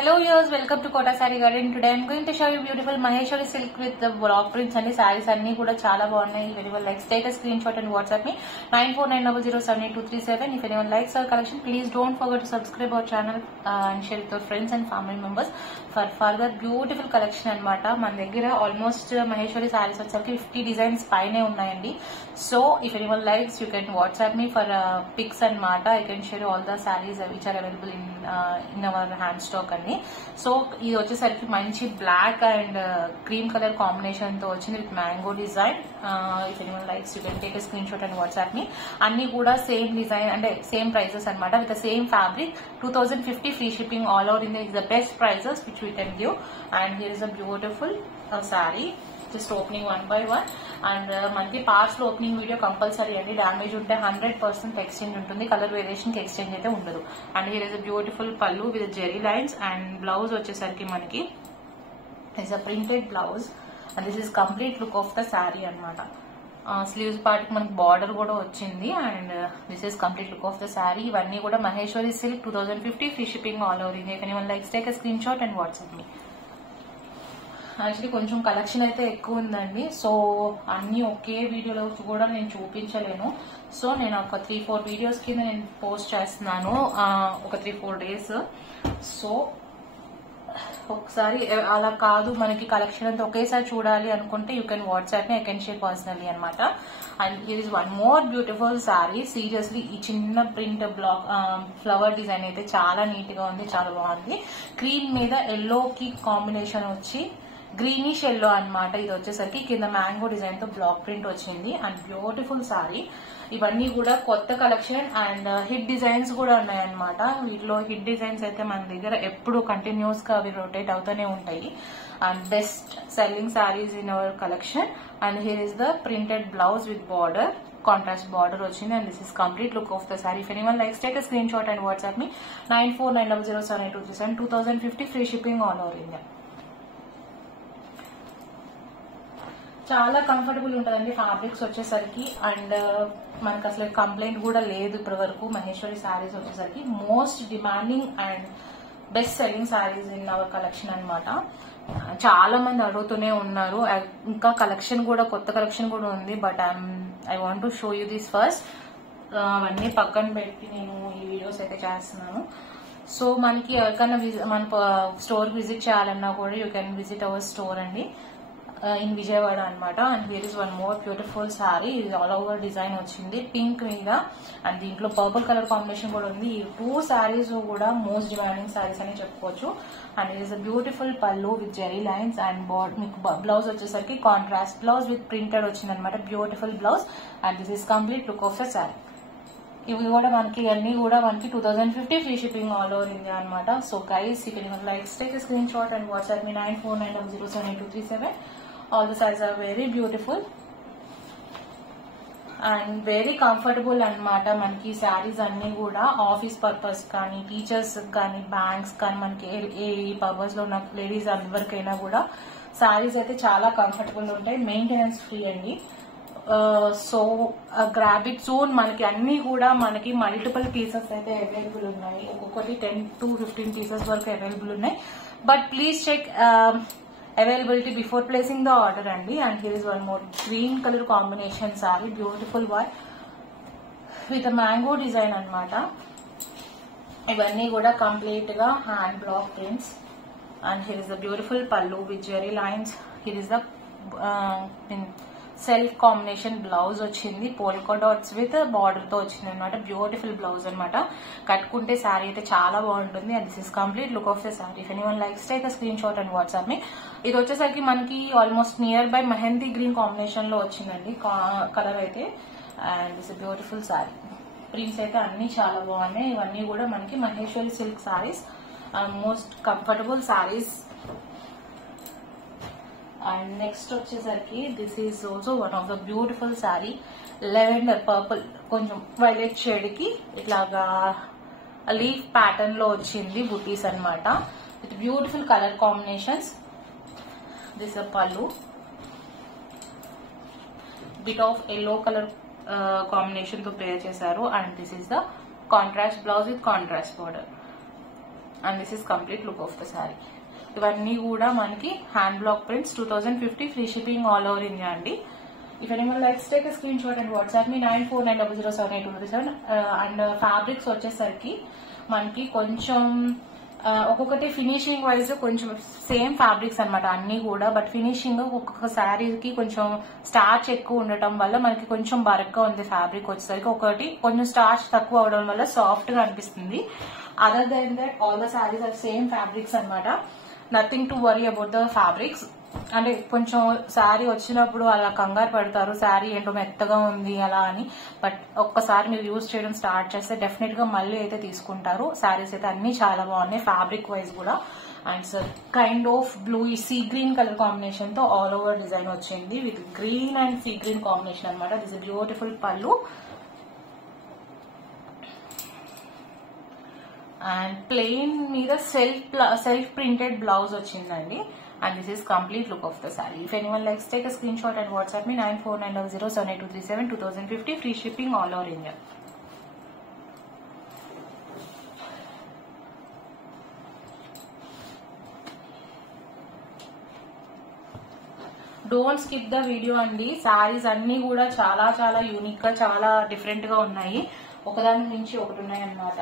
Hello viewers, welcome to Kota Saree Garden. Today I am going to show you beautiful Maheshwari silk with the block prints and sarees anni kuda chaala baagunayi. Very well, like take a screenshot and WhatsApp me 9490078237. If anyone likes our collection, please don't forget to subscribe our channel and share with your friends and family members for further beautiful collection anamata. మన దగ్గర almost Maheshwari sarees వచ్చేసరికి 50 designs పైనే ఉన్నాయండి. So if anyone likes, you can WhatsApp me for pics anamata. I can share all the sarees which are available in our hand stock anni. So ఇది వచ్చేసరికి మంచి black and cream colour combination తో వచ్చింది with mango design. If anyone likes you can take a screen shot and WhatsApp me. అన్ని కూడా same design అంటే same prices అనమాట with same fabric. 2050 free shipping all over India is the best prices which we can give. And here is a beautiful sari. Just opening one by one. And మనకి parts లో opening video compulsory అండి. Damage ఉంటే 100% exchange ఉంటుంది. Colour variation కి exchange అయితే ఉండదు. And here is a beautiful pallu with zari lines. And blouse వచ్చేసరికి మనకి is a printed blouse. And this is complete look of the sari అనమాట. స్లీవ్స్ పార్ట్ కి మనకి బార్డర్ కూడా వచ్చింది. And this is complete look of the sari. ఇవన్నీ కూడా Maheshwari silk 2050 free shipping all over India. Anyone likes take a screen shot and WhatsApp me. Actually కొంచెం collection అయితే ఎక్కువ ఉందండి. సో అన్ని ఒకే వీడియోలో కూడా నేను చూపించలేను. సో నేను ఒక 3-4 వీడియోస్ కింద నేను పోస్ట్ చేస్తున్నాను ఒక 3-4 డేస్. సో ఒకసారి అలా కాదు, మనకి కలెక్షన్ అంతా ఒకేసారి చూడాలి అనుకుంటే you can WhatsApp me. I can share personally అనమాట. And here is one more beautiful sari. Seriously ఈ చిన్న ప్రింట్ బ్లాక్ ఫ్లవర్ డిజైన్ అయితే చాలా నీట్ గా ఉంది, చాలా బాగుంది. క్రీమ్ మీద ఎల్లో కి కాంబినేషన్ వచ్చి గ్రీనిష్ ఎల్లో అనమాట. ఇది వచ్చేసరికి కింద మ్యాంగో డిజైన్ తో బ్లాక్ ప్రింట్ వచ్చింది. And beautiful sorry. ఇవన్నీ కూడా కొత్త కలెక్షన్ అండ్ హిట్ డిజైన్స్ కూడా ఉన్నాయన్నమాట. వీటిలో హిట్ డిజైన్స్ అయితే మన దగ్గర ఎప్పుడు కంటిన్యూస్ గా అవి రొటేట్ అవుతూనే ఉంటాయి. And best selling saris in our collection. And here is the printed blouse with border, contrast border వచ్చింది. And this is complete look of the sari. If anyone likes take a screen shot and WhatsApp me 9490078237. 2050 free shipping all over India. చాలా comfortable ఉంటుందండి fabrics వచ్చేసరికి. And మనకు అసలు complaint కూడా లేదు ఇప్పటి వరకు. మహేశ్వరి శారీస్ వచ్చేసరికి most demanding and best selling saris in our collection అనమాట. చాలా మంది అడుగుతూనే ఉన్నారు. ఇంకా కలెక్షన్ కూడా కొత్త కలెక్షన్ కూడా ఉంది. But I want to show you this first. అవన్నీ పక్కన పెట్టి నేను ఈ వీడియోస్ అయితే చేస్తున్నాను. సో మనకి ఎవరికైనా మన స్టోర్ విజిట్ చేయాలన్నా కూడా you can visit our store అండి ఇన్ విజయవాడ అనమాట. And here is one more beautiful sorry. ఇది ఆల్ ఓవర్ డిజైన్ వచ్చింది పింక్ మీద. అండ్ దీంట్లో పర్పుల్ కలర్ కాంబినేషన్ కూడా ఉంది. ఈ 2 సారీస్ కూడా మోస్ట్ డిమాండింగ్ సారీస్ అని చెప్పుకోవచ్చు. And it is a beautiful pallu with zari lines. And మీకు బ్లౌజ్ వచ్చేసరికి కాంట్రాస్ట్ బ్లౌజ్ విత్ ప్రింటెడ్ వచ్చింది అనమాట. Beautiful blouse. And this is complete look of the sari. ఇవి కూడా మనకి అన్ని కూడా మనకి 2050 free shipping all over India అనమాట. So guys, if anyone likes take a screen shot and WhatsApp me 9490078237. All the sizes are very beautiful and very comfortable అనమాట. మనకి శారీస్ అన్ని కూడా ఆఫీస్ పర్పస్ కానీ, టీచర్స్ కానీ, బ్యాంక్స్ కానీ, మనకి ఏ పర్పస్ లో ఉన్న లేడీస్ అందరికైనా కూడా శారీస్ అయితే చాలా కంఫర్టబుల్ ఉంటాయి. మెయింటెనెన్స్ ఫ్రీ అండి. So grab it soon. మనకి అన్ని కూడా మనకి మల్టిపుల్ పీసెస్ అయితే అవైలబుల్ ఉన్నాయి. ఒక్కొక్కటి 10 to 15 పీసెస్ వరకు అవైలబుల్ ఉన్నాయి. But please check availability before placing the order అండి. And here is one more green color combination saree, beautiful one with a mango design అనమాట. ఇవన్నీ కూడా కంప్లీట్ గా hand block prints. And here is a beautiful pallu with jewelry lines. Here is the self combination blouse వచ్చింది. Polka dots with border తో వచ్చింది అనమాట. Beautiful blouse అనమాట. కట్టుకుంటే శారీ అయితే చాలా బాగుంటుంది. And this is complete look of the sari. If anyone likes take a screen shot and WhatsApp me. ఇది వచ్చేసరికి మనకి almost near by mehndi green combination లో వచ్చిందండి కలర్ అయితే. And this beautiful sari. Prints అయితే అన్ని చాలా బాగున్నాయి. ఇవన్నీ కూడా మనకి Maheshwari silk saris, most comfortable saris. And next వచ్చేసరికి this is also one of the beautiful sari. Lavender purple కొంచెం వైలెట్ షేడ్ కి ఇట్లాగా లీఫ్ ప్యాటర్న్ లో వచ్చింది బుటీస్ అనమాట. With beautiful colour combinations. This pallu bit of yellow colour combination తో పేర్ చేశారు. And this is the contrast blouse with contrast border. And this is complete look of the sari. ఇవన్నీ కూడా మనకి hand block prints, 2050 free shipping all over India అండి. If anyone likes, take a screenshot and WhatsApp me 9490078237. And fabrics వచ్చేసరికి మనకి కొంచెం ఒక్కొక్కటి finishing wise కొంచెం same fabrics అనమాట అన్ని కూడా. బట్ ఫినిషింగ్ ఒక్కొక్క శారీకి కొంచెం స్టార్చ్ ఎక్కువ ఉండటం వల్ల మనకి కొంచెం బరక్గా ఉంది ఫ్యాబ్రిక్ వచ్చేసరికి. ఒకటి కొంచెం స్టార్చ్ తక్కువ అవడం వల్ల సాఫ్ట్ గా అనిపిస్తుంది. Other than that all the saris are same fabrics అనమాట. Nothing to worry about the fabrics. అంటే కొంచెం శారీ వచ్చినప్పుడు అలా కంగారు పడతారు, శారీ ఏంటో మెత్తగా ఉంది అలా అని. బట్ ఒక్కసారి మీరు యూజ్ చేయడం స్టార్ట్ చేస్తే డెఫినెట్ గా మళ్ళీ అయితే తీసుకుంటారు. శారీస్ అయితే అన్ని చాలా బాగున్నాయి ఫ్యాబ్రిక్ వైజ్ కూడా. And sir kind of blue sea green colour combination తో ఆల్ ఓవర్ డిజైన్ వచ్చింది with green and sea green combination అనమాట. దిస్ ఇస్ బ్యూటిఫుల్ పళ్ళు అండ్ ప్లెయిన్ మీద సెల్ఫ్ ప్రింటెడ్ బ్లౌజ్ వచ్చిందండి. And this is complete look of the saree. If anyone likes, take a screenshot and WhatsApp me 9490078237. 2050 free shipping all over India. Don't skip the video అండి. శారీస్ అన్ని కూడా చాలా చాలా unique గా చాలా different గా ఉన్నాయి. ఒకదాని నుంచి ఒకటి ఉన్నాయి అనమాట.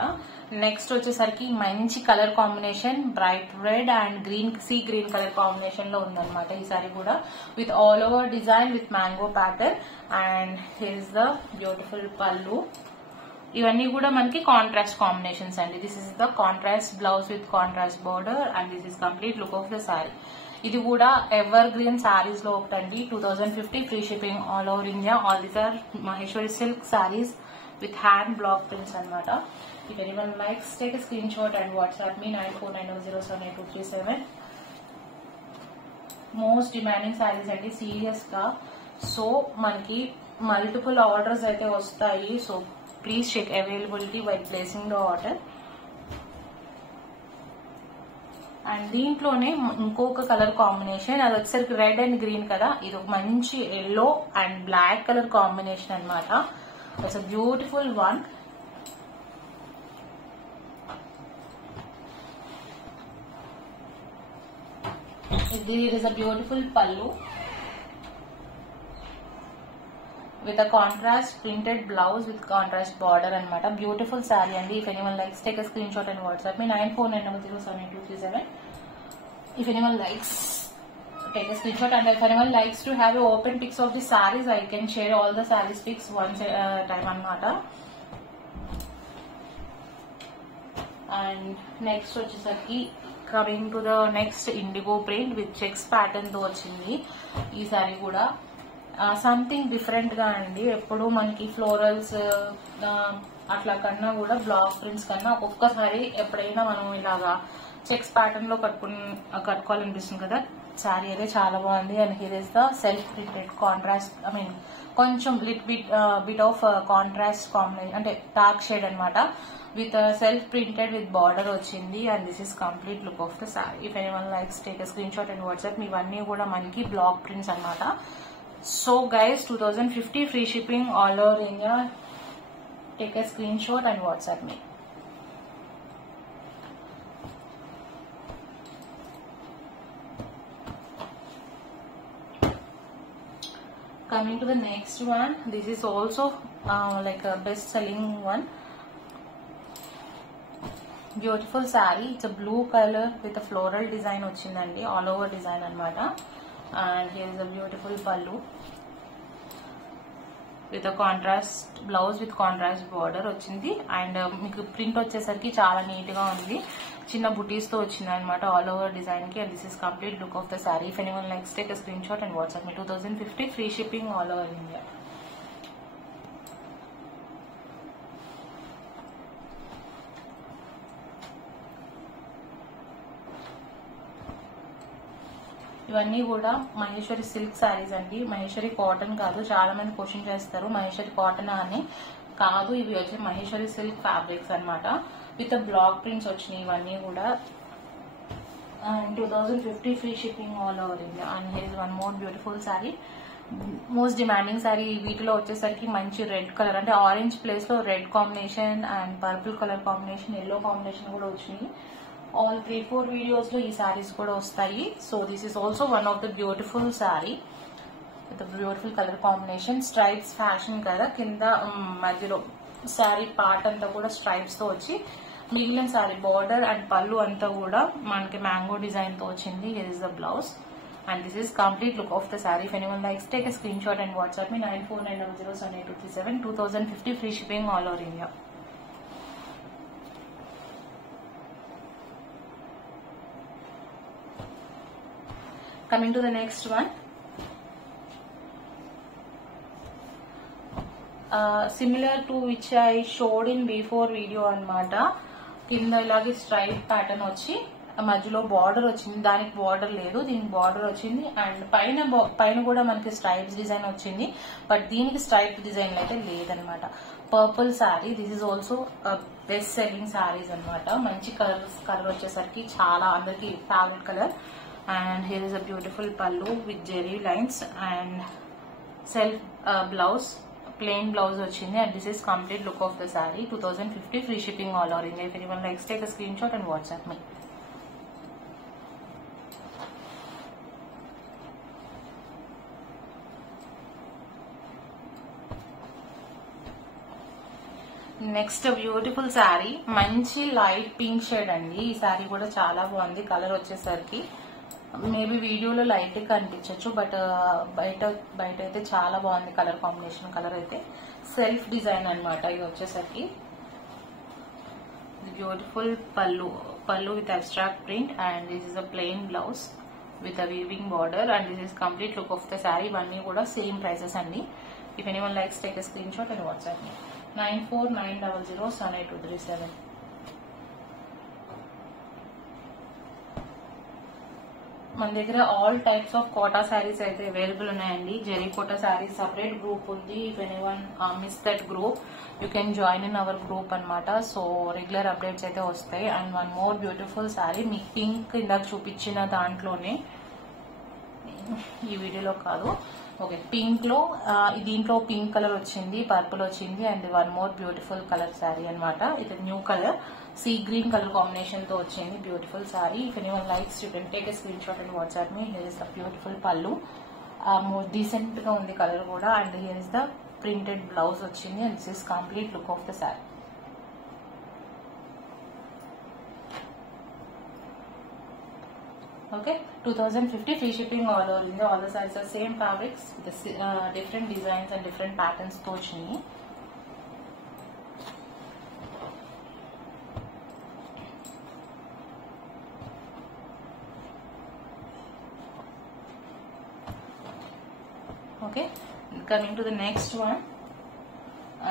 నెక్స్ట్ వచ్చేసరికి మంచి colour combination bright red and green sea green colour combination లో ఉందన్నమాట ఈ సారీ కూడా. With all over design with mango pattern and here is the beautiful పళ్ళు. ఇవన్నీ కూడా మనకి కాంట్రాస్ట్ కాంబినేషన్స్ అండి. This is the contrast blouse with contrast border and this is complete look of the sari. ఇది కూడా ఎవర్ గ్రీన్ సారీస్ లో ఒకటండి. 2050 free shipping all over India. All these are Maheshwari silk saris with hand block prints anamata. If anyone likes, take a screenshot and WhatsApp me 9490078237. Most demanding sarees ante serious ga. So manki multiple orders aithe vastayi. So please check availability while placing the order. And దీంట్లోనే ఇంకొక colour combination అది వచ్చేసరికి red and green కదా. ఇది ఒక మంచి yellow and black colour combination అనమాట. It's a beautiful one. It is a beautiful pallu with a contrast printed blouse with contrast border anamata. Beautiful saree andi. If anyone likes, take a screenshot and WhatsApp me 9490078237. If anyone likes, take a screenshot. And if anyone likes to have open pics of the sarees, I can share all the sarees pics once time anamata. And next వచ్చేసరికి coming to the next indigo print with checks pattern తో వచ్చింది ఈ సారీ కూడా. Something different గా అండి. ఎప్పుడు మనకి florals అట్లా కన్నా కూడా బ్లాక్ ప్రింట్స్ కన్నా ఒక్కొక్కసారి ఎప్పుడైనా మనం ఇలాగా చెక్స్ ప్యాటర్న్ లో కట్టుకోవాలనిపిస్తుంది కదా. శారీ అయితే చాలా బాగుంది. And here is the self printed contrast, I mean కొంచెం బిట్ ఆఫ్ కాంట్రాస్ట్ కాంబినేషన్ అంటే డార్క్ షేడ్ అనమాట. With self printed with border వచ్చింది. And this is complete look of the sari. If anyone likes, take a screen shot and WhatsApp. ఇవన్నీ కూడా మనకి block prints అనమాట. So guys 2050 free shipping all over India. Take a screen shot and WhatsApp me. Coming to the next one, this is also like a best selling one. Beautiful saree. It's a blue color with a floral design ochindandi, all over design anamata. And here is a beautiful pallu with a contrast blouse with contrast border వచ్చింది. And మీకు print వచ్చేసరికి చాలా neat గా ఉంది. చిన్న బుటీస్ తో వచ్చింది అనమాట ఆల్ ఓవర్ డిజైన్ కి. And this is complete look of the sari. If anyone likes, take a screen shot and WhatsApp me. 2050 free shipping all over India. ఇవన్నీ కూడా మహేశ్వరి సిల్క్ శారీస్ అండి. మహేశ్వరి కాటన్ కాదు. చాలా మంది క్వశ్చన్ చేస్తారు మహేశ్వరి కాటన్ అని. కాదు, ఇవి వచ్చి మహేశ్వరి సిల్క్ ఫ్యాబ్రిక్స్ అనమాట. విత్ బ్లాక్ ప్రింట్స్ వచ్చినాయి ఇవన్నీ కూడా. 2050 free shipping all over India. And here is one more beautiful sari. Most demanding sari. వీటిలో వచ్చేసరికి మంచి రెడ్ కలర్ అంటే ఆరెంజ్ ప్లేస్ లో red combination and purple colour combination, yellow combination కూడా వచ్చినాయి. ఆల్ 3-4 వీడియోస్ లో ఈ సారీస్ కూడా వస్తాయి. So this is also one of the beautiful sorry with beautiful colour combination. Stripes fashion కదా, కింద మధ్యలో సారీ పార్ట్ అంతా కూడా స్ట్రైప్స్ తో వచ్చి మిగిలిన సారీ బార్డర్ అండ్ పళ్ళు అంతా కూడా మనకి మ్యాంగో డిజైన్ తో వచ్చింది. Here is the blouse and this is complete look of the saree. If anyone likes, take a screenshot and WhatsApp me 9490078237. 2050 free shipping all over India. Coming to the next one, similar to which I showed in before video anamata. Kinda ilage stripe pattern వచ్చి మధ్యలో border వచ్చింది, దానికి border లేదు, దీనికి border వచ్చింది. And పైన కూడా మనకి స్ట్రైప్స్ డిజైన్ వచ్చింది, బట్ దీనికి స్ట్రైప్ డిజైన్ అయితే లేదనమాట. Purple sari, this is also best selling saris అనమాట. మంచి కలర్ వచ్చేసరికి చాలా అందరికి favourite colour. And here is a beautiful pallu with zari lines and self blouse, plain blouse వచ్చింది. And this is complete look of the sari. 2050 free shipping all over India. If anyone likes, take a screen shot and WhatsApp me. Next beautiful sari, మంచి light pink shade అండి. ఈ శారీ కూడా చాలా బాగుంది. Colour వచ్చేసరికి maybe వీడియోలో light కనిపించవచ్చు, బట్ బయట అయితే చాలా బాగుంది కలర్ కాంబినేషన్. కలర్ అయితే సెల్ఫ్ డిజైన్ అనమాట. ఇది వచ్చేసరికి beautiful pallu with abstract print and this is a plain blouse with a weaving border and this is complete look of the sari. ఇవన్నీ కూడా సేమ్ ప్రైసెస్ అండి. If anyone likes, take a screen shot and WhatsApp me 9490078237. మన దగ్గర all types of Kota saris అయితే available ఉన్నాయండి. Zari Kota saris separate group ఉంది. If anyone miss that group, you can join in our group అనమాట. So regular updates అయితే వస్తాయి. And one more beautiful sari, మీకు pink ఇందాక చూపించిన దాంట్లోనే, ఈ వీడియోలో కాదు, ఓకే, పింక్ లో దీంట్లో పింక్ కలర్ వచ్చింది, పర్పుల్ వచ్చింది and one more beautiful colour sari అనమాట. ఇది new colour, sea green colour combination తో వచ్చింది beautiful sari. If anyone likes, you can take a screen shot and WhatsApp me. Here is the beautiful pallu, more decent గా ఉంది colour కూడా. And here is the printed blouse వచ్చింది and this is complete look of the sari. Okay, 2050 free shipping all over India. All the sizes are same fabrics, the different designs and different patterns to chini. Okay, coming to the next one,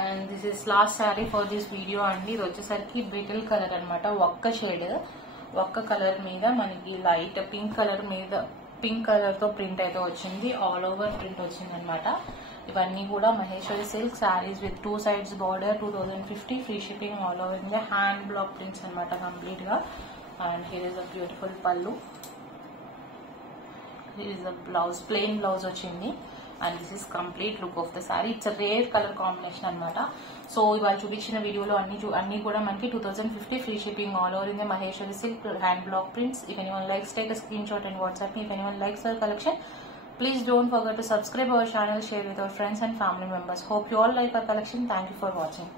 and this is last saree for this video. And ఇది వచ్చేసరికి బిటిల్ colour అన్నమాట. ఒక్క shade, ఒక్క colour మీద మనకి light pink colour మీద pink colour తో print అయితే వచ్చింది. ఆల్ ఓవర్ ప్రింట్ వచ్చింది అనమాట. ఇవన్నీ కూడా Maheshwari silk saris with 2 sides border. 2050 free shipping all over India. Hand block prints అనమాట కంప్లీట్ గా. And here is a beautiful pallu, here is a blouse, plain blouse వచ్చింది. And this is complete look of the sari. It's a rare colour combination అనమాట. So ఇవాళ చూపించిన వీడియోలో అన్ని కూడా మనకి 2050 free shipping all over India. Maheshwari silk hand block prints. If anyone likes, take a screen shot and WhatsApp me. If anyone likes hour collection, please don't forget to subscribe our channel, share with our friends and family members. Hope you all like our collection. Thank you for watching.